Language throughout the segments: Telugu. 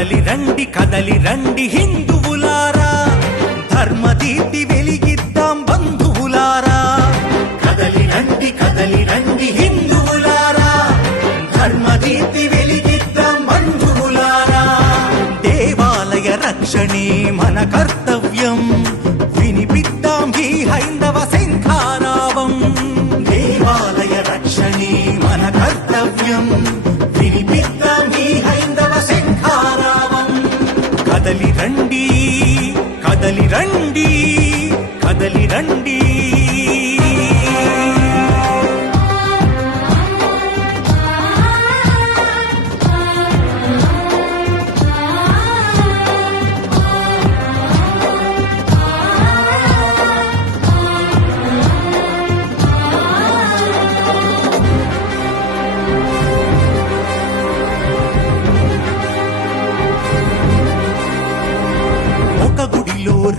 కదలి రండి హిందువులారా, ధర్మదీప్తి వెలిగిద్దాం బంధువులారా. కదలి రండి హిందువులారా, ధర్మదీప్తి వెలిగిద్దాం బంధువులారా. దేవాలయ రక్షణే మన కర్తవ్యం, వినిపిద్దాం ఈ హైందవ శంఖారావం. దేవాలయ రక్షణే మన కర్తవ్యం, వినిపిద్దాం ఈ హైందవ శంఖారావం. కదలి రండి కదలి రండి కదలి రండి.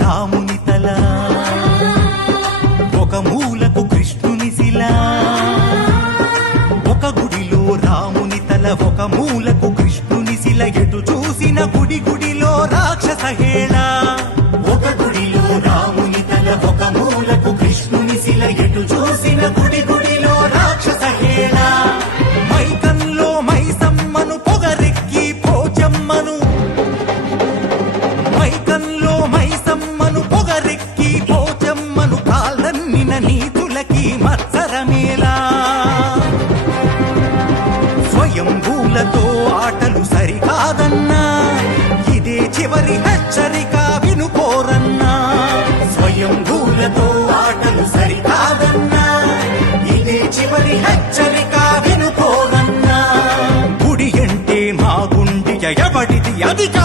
రాముని తల, ఒక మూలకు కృష్ణుని శిల. ఒక గుడిలో రాముని తల, ఒక మూలకు కృష్ణుని శిల. ఎటు చూసిన గుడి గుడిలో రాక్షస హేళ. ఒక గుడిలో రాముని తల, ఒక మూలకు కృష్ణుని శిల. ఎటు చూసిన గుడి గుడిలో రాక్షస హేళ. మైకంలో మైసమ్మను పొగరెక్కి పోచమ్మను, మైకంలో మైసమ్మను పొగరెక్కి పోచమ్మను కాళ్ళన్నిన నీతులకి మత్సరమేలా. స్వయంభూలతో ఆటలు సరికాదన్నా, ఇదే చివరి హెచ్చరిక వినుకోరన్నా. స్వయంభూలతో ఆటలు సరికాదన్నా, ఇదే చివరి హెచ్చరిక వినుకోరన్నా. గుడి అంటే మా గుండె ఎవడిది అధిక